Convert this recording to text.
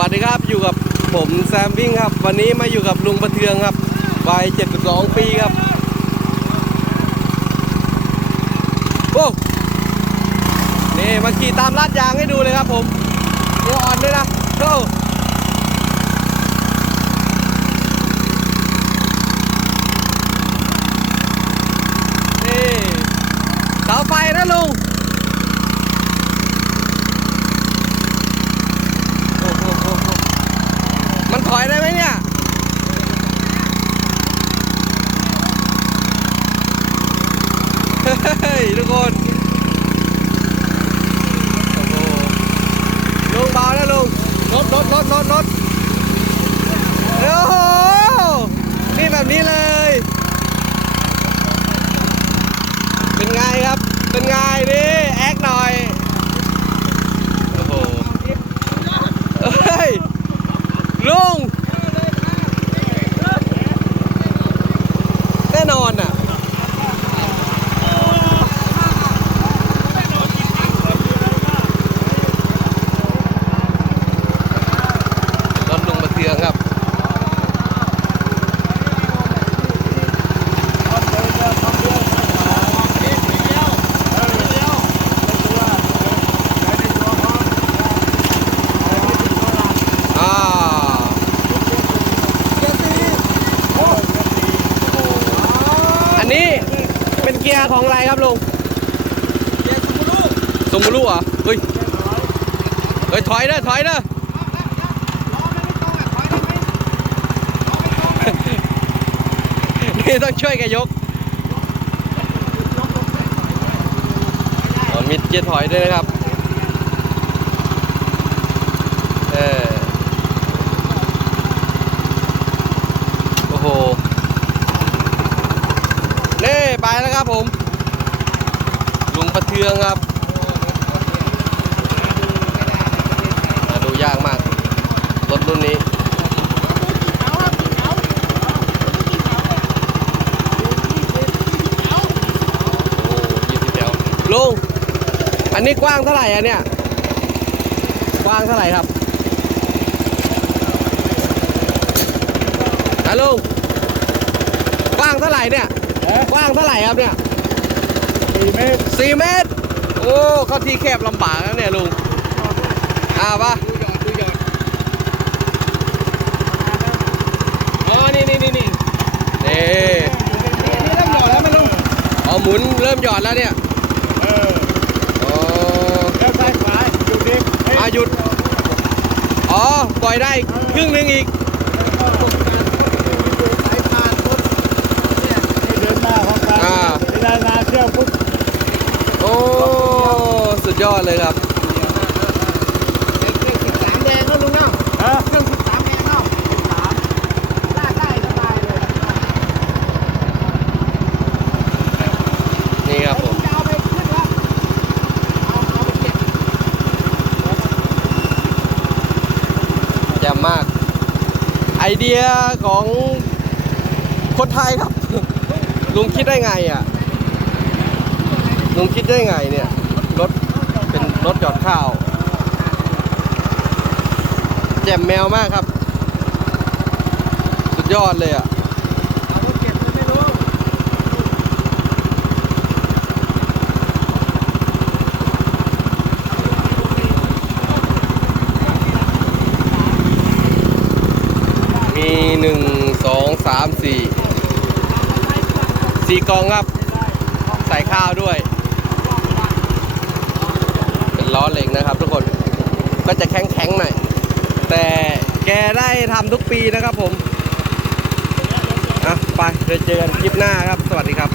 วัสดีครับอยู่กับผมแซมวิ่งครับ วันนี้มาอยู่กับลุงประเทืองครับวัย72 ปีครับโอ้นี่มาขี่ตามลาดยางให้ดูเลยครับผมตัวอ่อนด้วยนะโอ้นี่เสาไฟนะลุง โอ้โหโอ้โหมันถอยได้ไหมเนี่ย เฮ้ย ทุกคน โอ้โหลุงเบานะลุงรถรถรถรถรถโอ้โห นี่แบบนี้เลย เป็นไงครับ เป็นไงนี่แอคหน่อย โอ้โห เฮ้ย ลุง แน่นอนอะ รถลุงประเทืองครับ อ่า อันนี้เป็นเกียร์ ของอะไรครับลุงสมบูรุเหรอเฮ้ยเฮ้ยถอยเด้อถอยเด้อนี่ต้องช่วยกันยกอ๋อมีเกียร์ถอยด้วยนะครับ เออโอ้โหนี่ไปแล้วครับผมลุงประ เทืองครับดูยากมากรถรุ่นนี่ลุงอันนี้กว้างเท่าไหร่อะเนี่ย กว้างเท่าไหร่ครับฮะลุงกว้างเท่าไหร่เนี่ย กว้างเท่าไหร่ครับเนี่ย สี่เมตรสี่เมตร โอ้เข้าที่แคบลำบากแล้วเนี่ยลุงอ่าปะหยอดดูหยอดอ๋อนี่นี่นี่นี่นี่นี่เริ่มหยอดแล้วไม่ลงอ๋อหมุนเริ่มหยอดแล้วเนี่ยเอออ๋อแล้วซ้ายขวาอยู่ดีอะหยุด อ๋อ ปล่อยได้ครึ่งหนึงอีกสายพานรถเนี่ยให้เดินหน้าของกลางอ่าเวลานาเที่ยวปุ๊บ ยอดเลยครับเครื่องสิบสามแดงแล้วลุงเนาะเครื่องสิบสามแดงเนาะสิบสามลากได้สบายเลยนี่ครับผมจะเอาไปขึ้นแล้วเอาเอาไปเก็บแจ่มมาก ไอเดียของคนไทยครับ ลุงคิดได้ไงอะลุงคิดได้ไงเนี่ย รถจอดข้าวแจ่มแมวมากครับ สุดยอดเลยอะเอาไปเก็บมันไม่รู้มีหนึ่งสองสามสี่สี่กล่องครับ ใส่ข้าวด้วยเป็น ล้อเหล็กนะครับ ทุกคนก็จะแข็งๆหน่อยแต่แกได้ทำทุกปีนะครับผมอะไปเดี๋ยวเจอกันคลิปหน้าครับ สวัสดีครับ